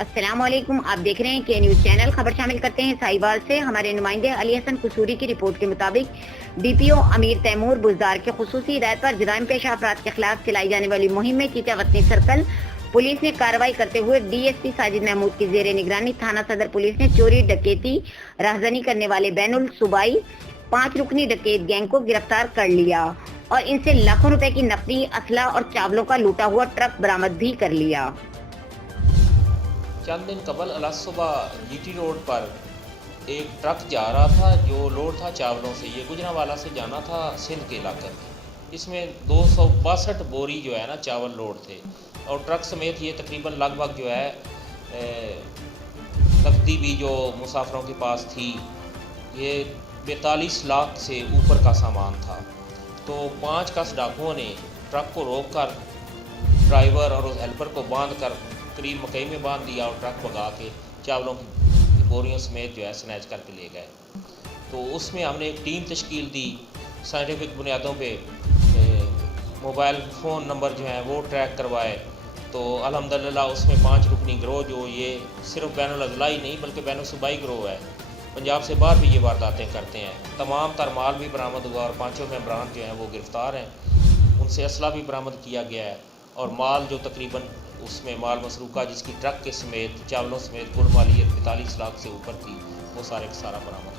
अस्सलाम वालेकुम। आप देख रहे हैं के न्यूज़ चैनल। खबर शामिल करते हैं साहिवाल से। हमारे नुमाइंदे अली हसन कसूरी की रिपोर्ट के मुताबिक डीपीओ अमीर तैमूर बुज़दार के खुसूसी हिदायत पर जराइम पेशा अफराद के खिलाफ चलाई जाने वाली मुहिम में चीचावतनी सर्कल पुलिस ने कार्रवाई करते हुए डीएसपी साजिद महमूद की जेर निगरानी थाना सदर पुलिस ने चोरी डकैती राहजनी करने वाले बैनुल सूबाई 5 रुकनी डकैत गैंग को गिरफ्तार कर लिया और इनसे लाखों रुपए की नकदी, असला और चावलों का लूटा हुआ ट्रक बरामद भी कर लिया। चंद दिन कबल अलसुबह जीटी रोड पर एक ट्रक जा रहा था जो लोड था चावलों से। ये गुजरांवाला से जाना था सिंध के इलाके में। इसमें 262 बोरी जो है ना चावल लोड थे और ट्रक समेत ये तकरीबन लगभग जो है नकदी भी जो मुसाफिरों के पास थी, ये 42 लाख से ऊपर का सामान था। तो 5 कस डाकुओं ने ट्रक को रोककर ड्राइवर और उस हेल्पर को बांध कर करीब मकई में बांध दिया और ट्रक भगा के चावलों की बोरियों समेत जो है स्नैच करके ले गए। तो उसमें हमने एक टीम तश्कील दी, साइंटिफिक बुनियादों पे मोबाइल फ़ोन नंबर जो हैं वो ट्रैक करवाए। तो अल्हम्दुलिल्लाह उसमें 5 रुकनी गिरोह जो ये सिर्फ बैनुल अज़ला ही नहीं बल्कि बैनुल सूबाई गिरोह है, पंजाब से बाहर भी ये वारदातें करते हैं। तमाम तर माल भी बरामद हुआ और 5 मेंबरान जो हैं वो गिरफ़्तार हैं। उनसे असला भी बरामद किया गया है और माल जो तकरीबन उसमें माल मसरूका जिसकी ट्रक के समेत चावलों समेत कुल मालियत 45 लाख से ऊपर थी, वो सारे का सारा बरामद